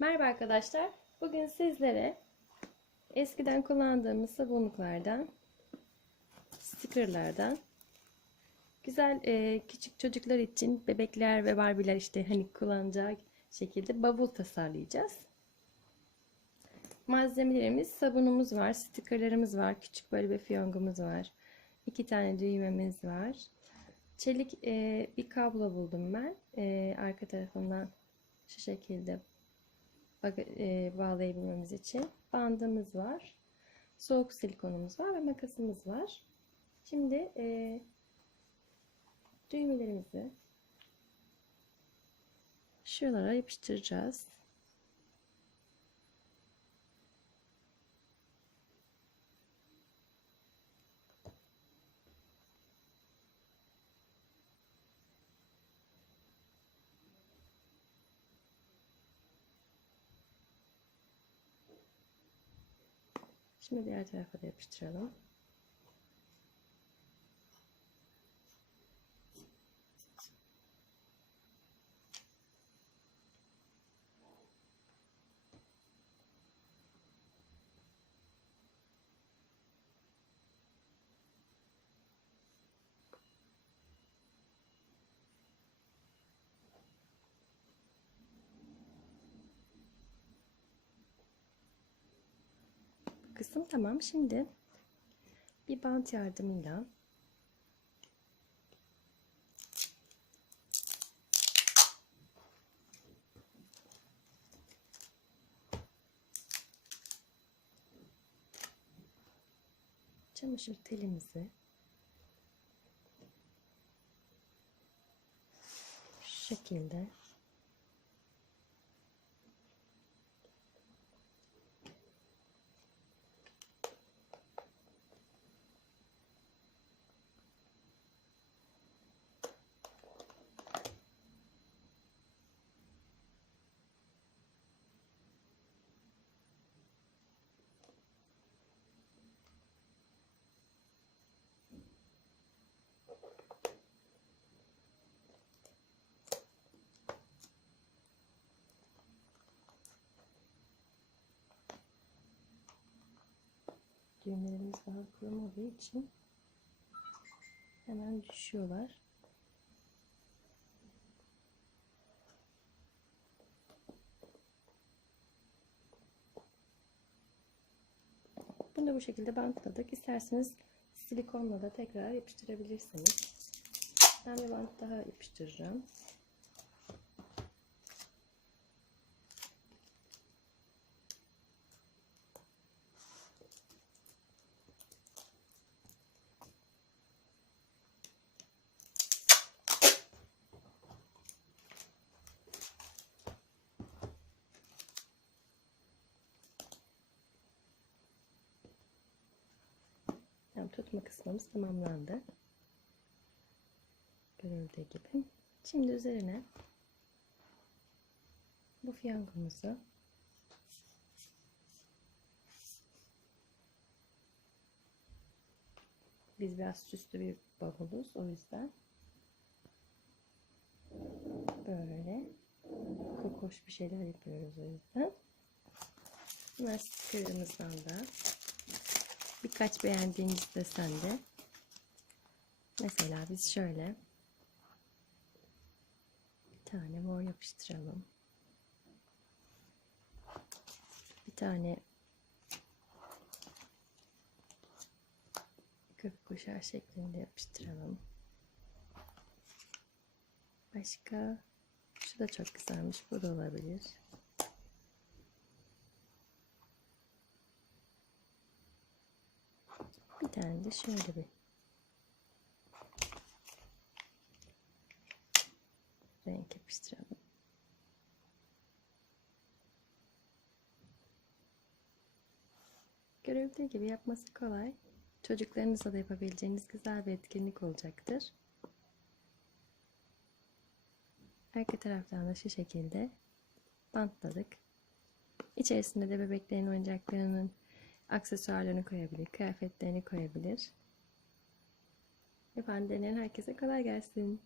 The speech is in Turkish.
Merhaba arkadaşlar. Bugün sizlere eskiden kullandığımız sabunluklardan, stickerlardan güzel e, küçük çocuklar için bebekler ve barbiler işte hani kullanacağı şekilde bavul tasarlayacağız. Malzemelerimiz sabunumuz var, stickerlarımız var, küçük böyle bir fiyongumuz var. iki tane düğmemiz var. Çelik e, bir kablo buldum ben. E, arka tarafından şu şekilde e, bağlayabilmemiz için bandımız var. Soğuk silikonumuz var ve makasımız var. Şimdi e, düğmelerimizi şuralara yapıştıracağız. Şimdi diğer tarafa da yapıştıralım. Kısım tamam. Şimdi bir bant yardımıyla çamaşır telimizi şekilde düğmelerimiz daha kurumadığı için hemen düşüyorlar. Bunu da bu şekilde bantladık. İsterseniz silikonla da tekrar yapıştırabilirsiniz. Ben bir bant daha yapıştıracağım. Tamam, tutma kısmımız tamamlandı. Görüldüğü gibi. Şimdi üzerine bu fiyangomuzu biz biraz süslü bir bavuluz o yüzden böyle kokoş bir şeyler yapıyoruz o yüzden. Bunlar stickerımızdan da birkaç beğendiğiniz desende mesela biz şöyle bir tane mor yapıştıralım. Bir tane gök kuşağı şeklinde yapıştıralım. Başka? Şu da çok güzelmiş. Bu da olabilir Bir tane de şöyle bir renk yapıştıralım. Görüldüğü gibi yapması kolay. Çocuklarınızla da yapabileceğiniz güzel bir etkinlik olacaktır. Arka taraftan da şu şekilde bantladık. İçerisinde de bebeklerin oyuncaklarının aksesuarlarını koyabilir, kıyafetlerini koyabilir. Yapan deneyen herkese kolay gelsin.